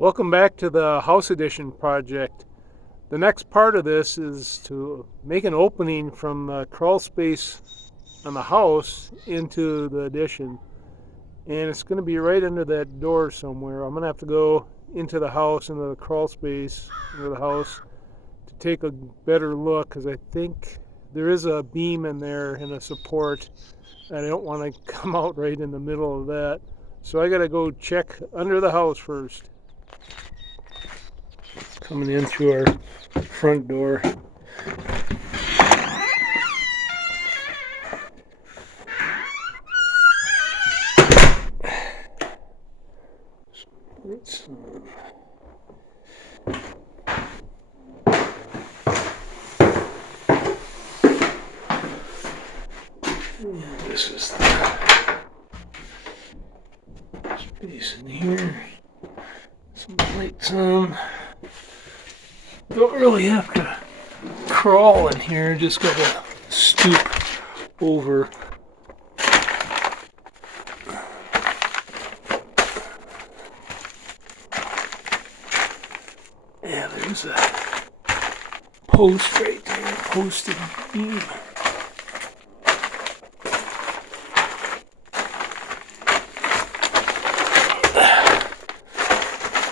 Welcome back to the House Edition project. The next part of this is to make an opening from the crawl space on the house into the addition. And it's going to be right under that door somewhere. I'm going to have to go into the house, into the crawl space, into the house to take a better look, because I think there is a beam in there and a support. And I don't want to come out right in the middle of that. So I got to go check under the house first. Coming in through our front door. This is the space in here. Some lights on. Don't really have to crawl in here, just gotta stoop over. Yeah, there's a post right there, posted beam.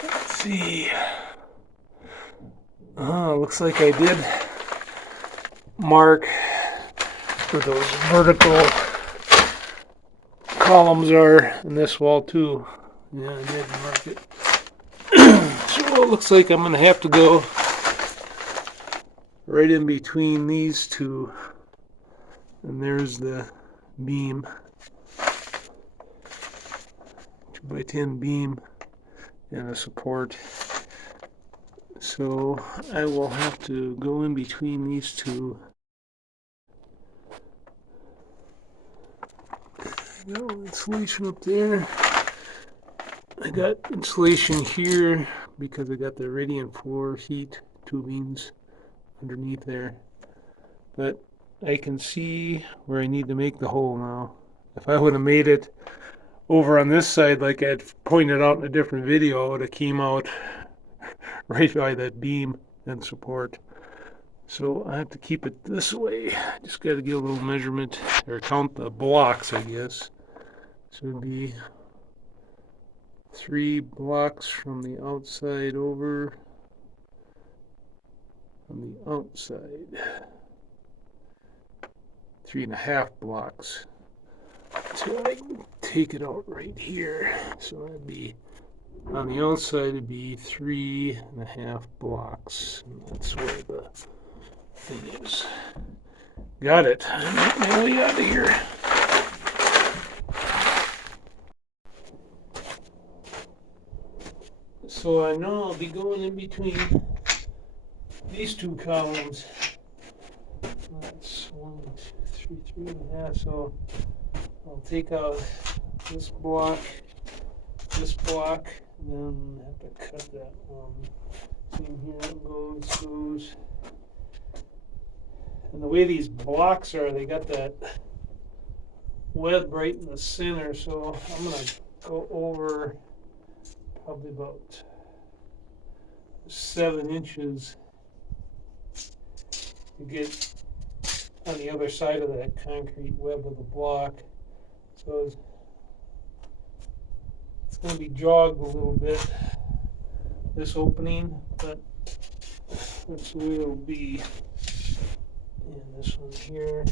Let's see. Looks like I did mark where those vertical columns are in this wall too. Yeah, I did mark it. So it looks like I'm going to have to go right in between these two. And there's the beam. 2x10 beam and a support. So I will have to go in between these two. No insulation up there. I got insulation here because I got the radiant floor heat tubings underneath there. But I can see where I need to make the hole now. If I would have made it over on this side like I had pointed out in a different video, it would have came out right by that beam and support. So I have to keep it this way. Just got to get a little measurement, or count the blocks, I guess. So it'd be 3 blocks from the outside over on the outside. 3.5 blocks. So I can take it out right here. So that'd be on the outside, it'd be 3.5 blocks. And that's where the thing is. Got it. I'm on my way out of here. So I know I'll be going in between these two columns. That's 1, 2, 3, 3.5. So I'll take out this block, and then have to cut that one. See here it goes. And the way these blocks are, they got that web right in the center, so I'm going to go over probably about 7 inches to get on the other side of that concrete web of the block. So it's going to be jogged a little bit, this opening, but that's the way it'll be. And this one here.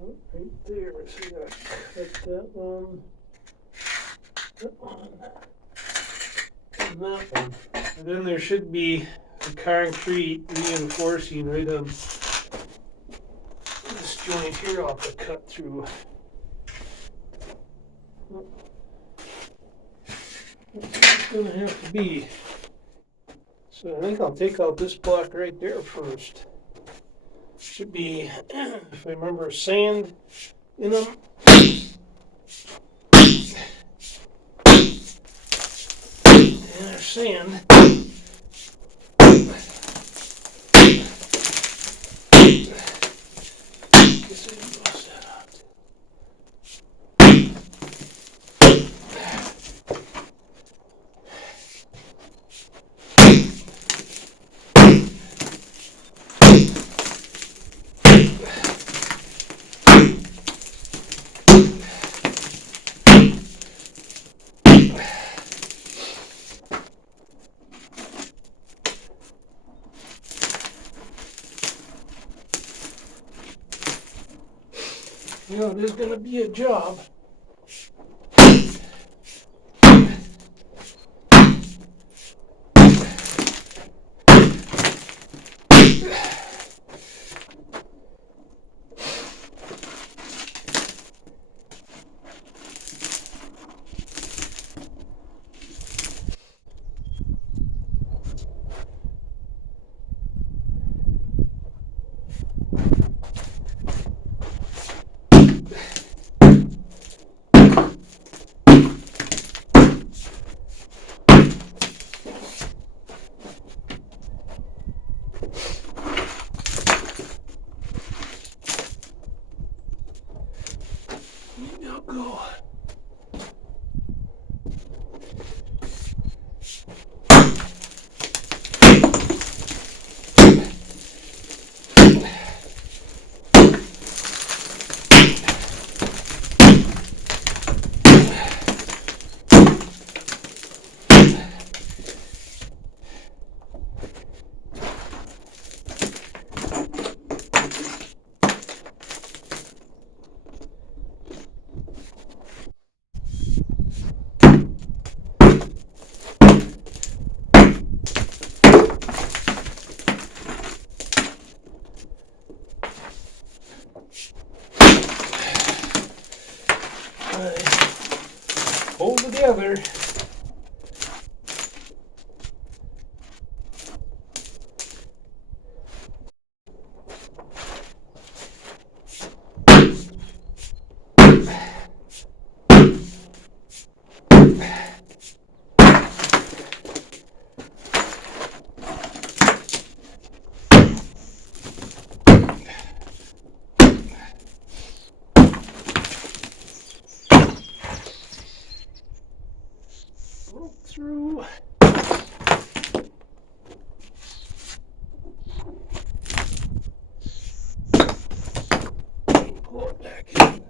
Oh, right there. So you gotta cut that one, and that one. And then there should be a concrete reinforcing right on this joint here. I'll have to cut through. That's what it's going to have to be. So I think I'll take out this block right there first. Should be, if I remember, sand in them. And there's sand. guess I can bust that out. You know, there's going to be a job. Maybe I'll go. Hold together. Through. Pull it back in.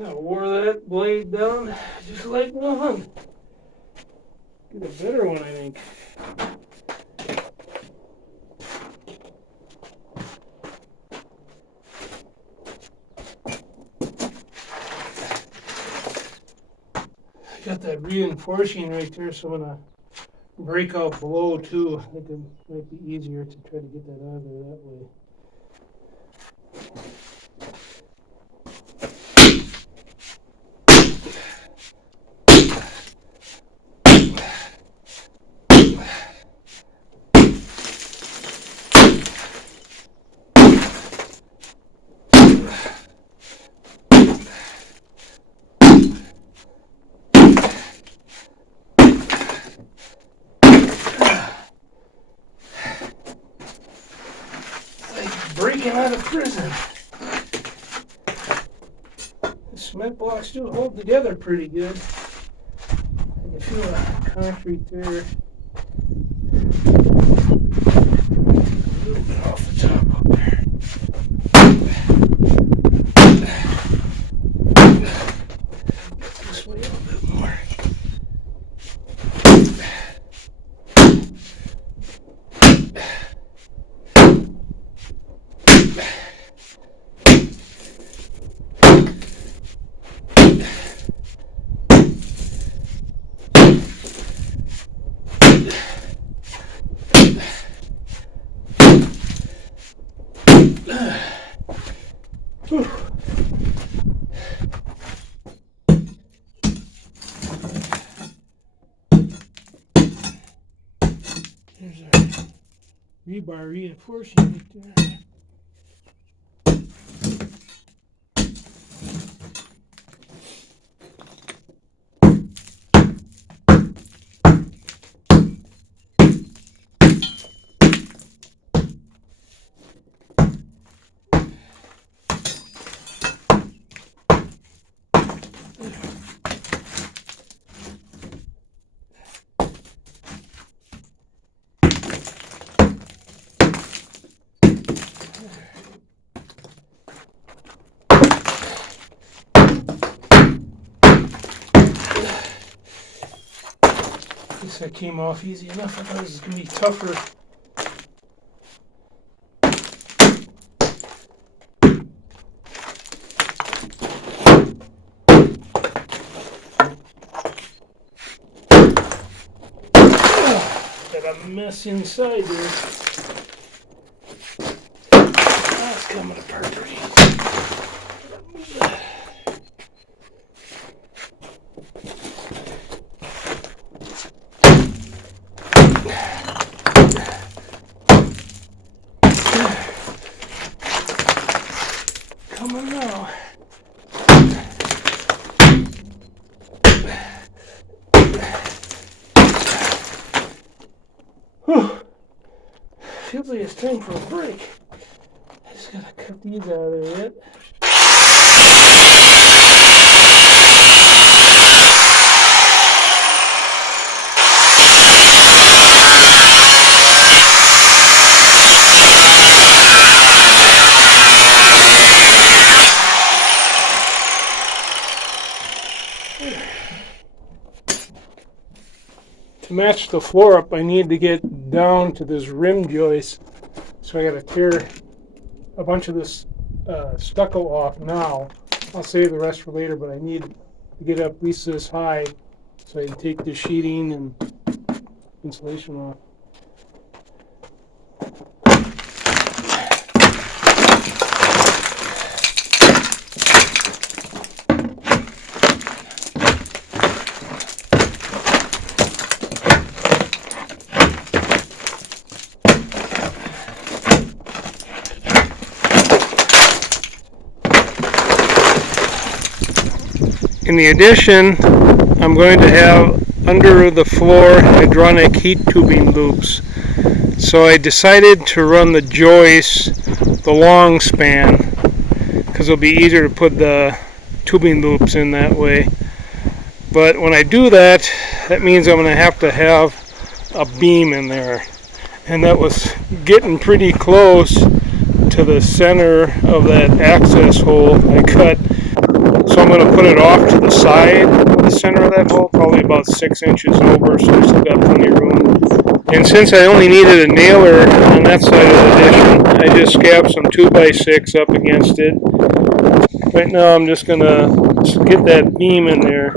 I wore that blade down just like nothing. Get a better one, I think. I got that reinforcing right there, so I'm gonna break out below too. I think it might be easier to try to get that out of there that way. Breaking out of prison. The cement blocks do hold together pretty good. I can feel the concrete there. A little bit off the top up there. This way a little bit more. Whew. There's a rebar reinforcing right there. Guess that came off easy enough. I thought this was going to be tougher. Got a mess inside there. That's coming apart pretty easy. Come on now. Whew. Feels like it's time for a break. I just gotta cut these out of there yet. To match the floor up, I need to get down to this rim joist. So I got to tear a bunch of this stucco off now. I'll save the rest for later, but I need to get up at least this high so I can take the sheeting and insulation off. In the addition, I'm going to have under the floor hydronic heat tubing loops. So I decided to run the joist the long span because it'll be easier to put the tubing loops in that way. But when I do that, that means I'm going to have a beam in there. And that was getting pretty close to the center of that access hole I cut. So I'm going to put it off to the side of the center of that hole, probably about 6 inches over, so I still got plenty of room. And since I only needed a nailer on that side of the addition, I just scabbed some 2x6 up against it. Right now I'm just going to get that beam in there.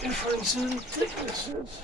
difference in thicknesses.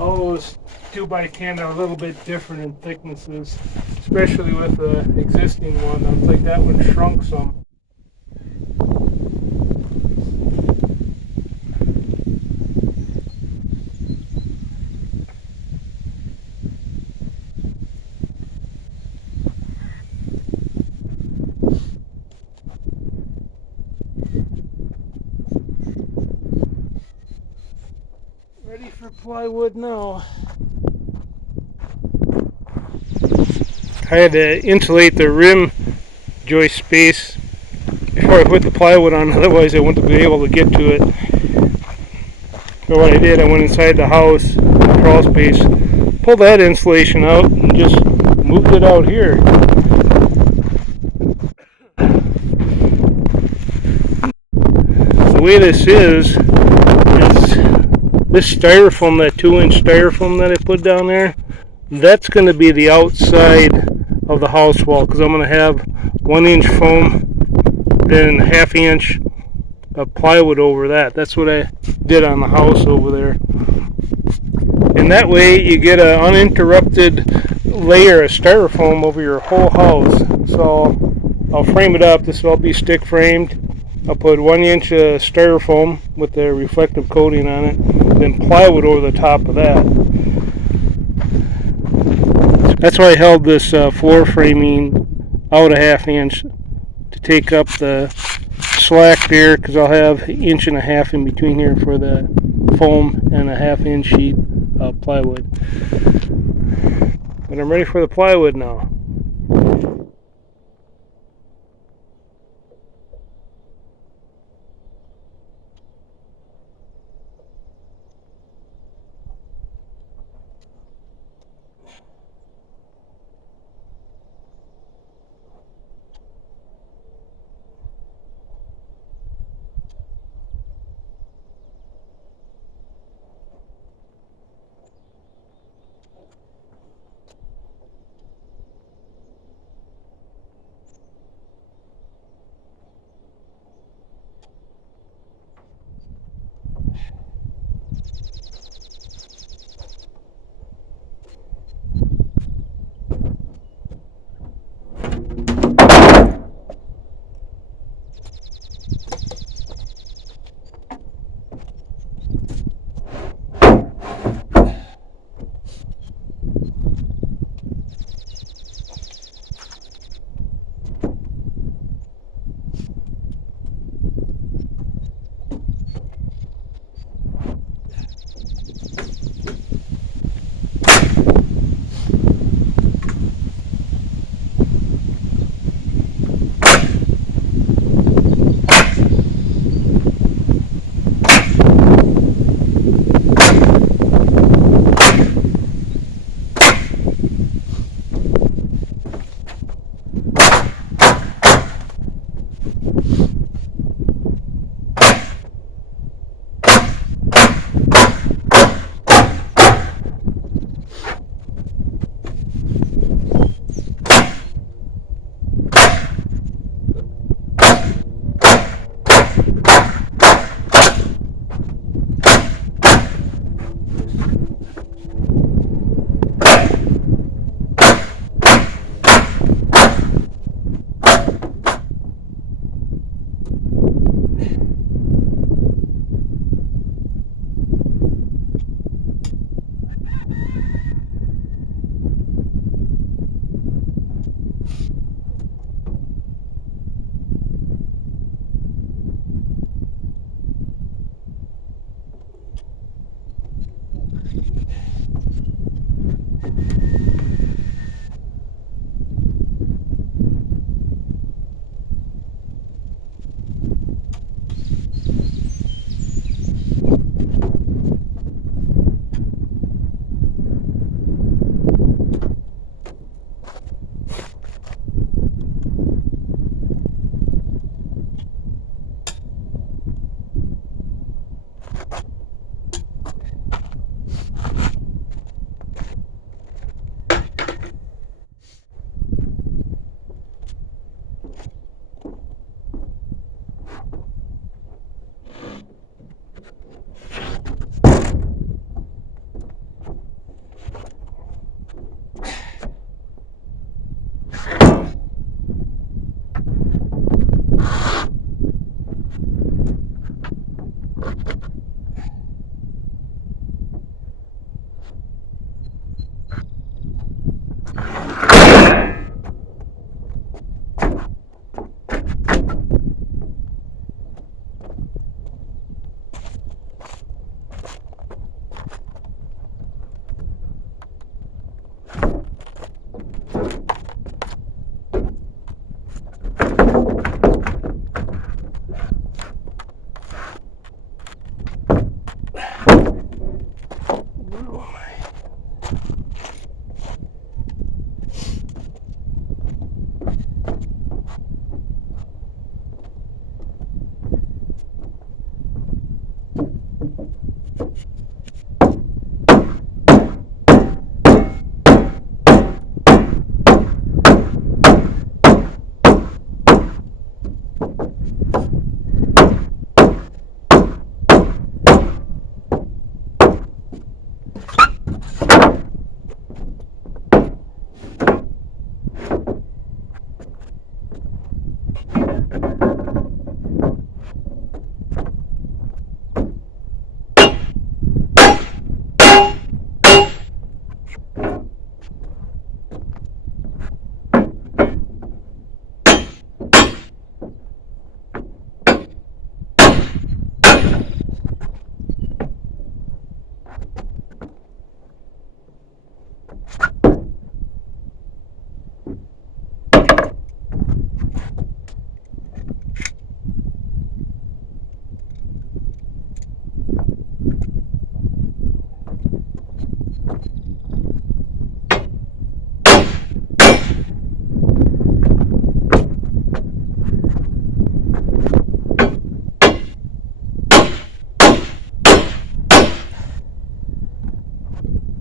All those 2x10 are a little bit different in thicknesses, especially with the existing one. Looks like that one shrunk some. Ready for plywood now. I had to insulate the rim joist space before I put the plywood on, otherwise I wouldn't be able to get to it. So what I did, I went inside the house, crawl space, pulled that insulation out, and just moved it out here. The way this is this styrofoam, that 2-inch styrofoam that I put down there, that's going to be the outside of the house wall, because I'm going to have 1-inch foam, then 1/2 inch of plywood over that. That's what I did on the house over there. And that way you get an uninterrupted layer of styrofoam over your whole house. So I'll frame it up. This will all be stick framed. I'll put 1-inch of styrofoam with the reflective coating on it, then plywood over the top of that. That's why I held this floor framing out 1/2 inch to take up the slack there, because I'll have 1.5 inches in between here for the foam and a 1/2 inch sheet of plywood. But I'm ready for the plywood now.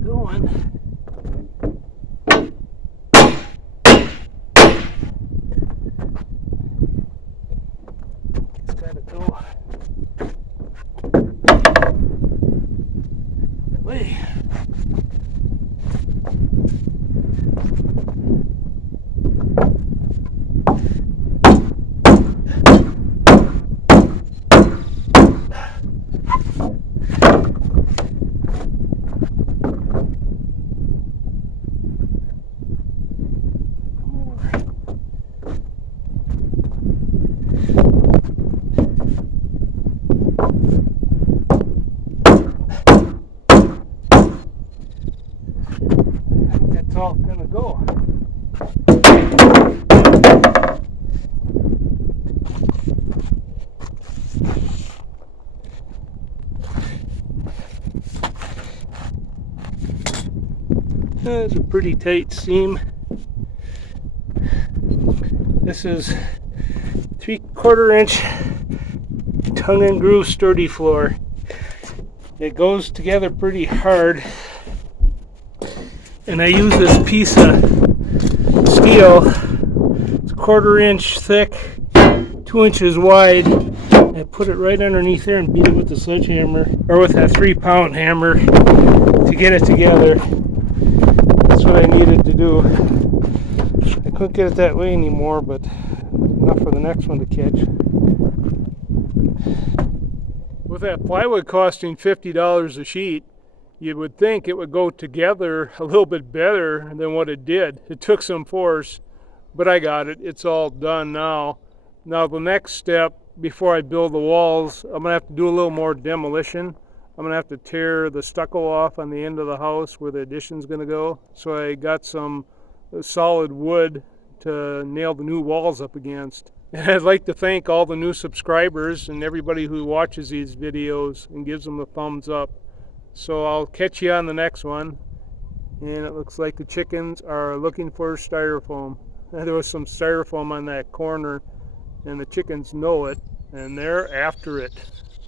Going. It's gotta go. Way. That's all gonna go. That's a pretty tight seam. This is 3/4 inch tongue and groove sturdy floor. It goes together pretty hard, and I use this piece of steel. It's 1/4 inch thick, 2 inches wide. I put it right underneath there and beat it with the sledgehammer, or with that 3-pound hammer, to get it together. That's what I needed to do. I couldn't get it that way anymore, but enough for the next one to catch. With that plywood costing $50 a sheet, you would think it would go together a little bit better than what it did. It took some force, but I got it. It's all done now. Now the next step, before I build the walls, I'm gonna have to do a little more demolition. I'm gonna have to tear the stucco off on the end of the house where the addition's gonna go. So I got some solid wood to nail the new walls up against. And I'd like to thank all the new subscribers and everybody who watches these videos and gives them a thumbs up. So I'll catch you on the next one. And it looks like the chickens are looking for styrofoam. There was some styrofoam on that corner, and the chickens know it, and they're after it.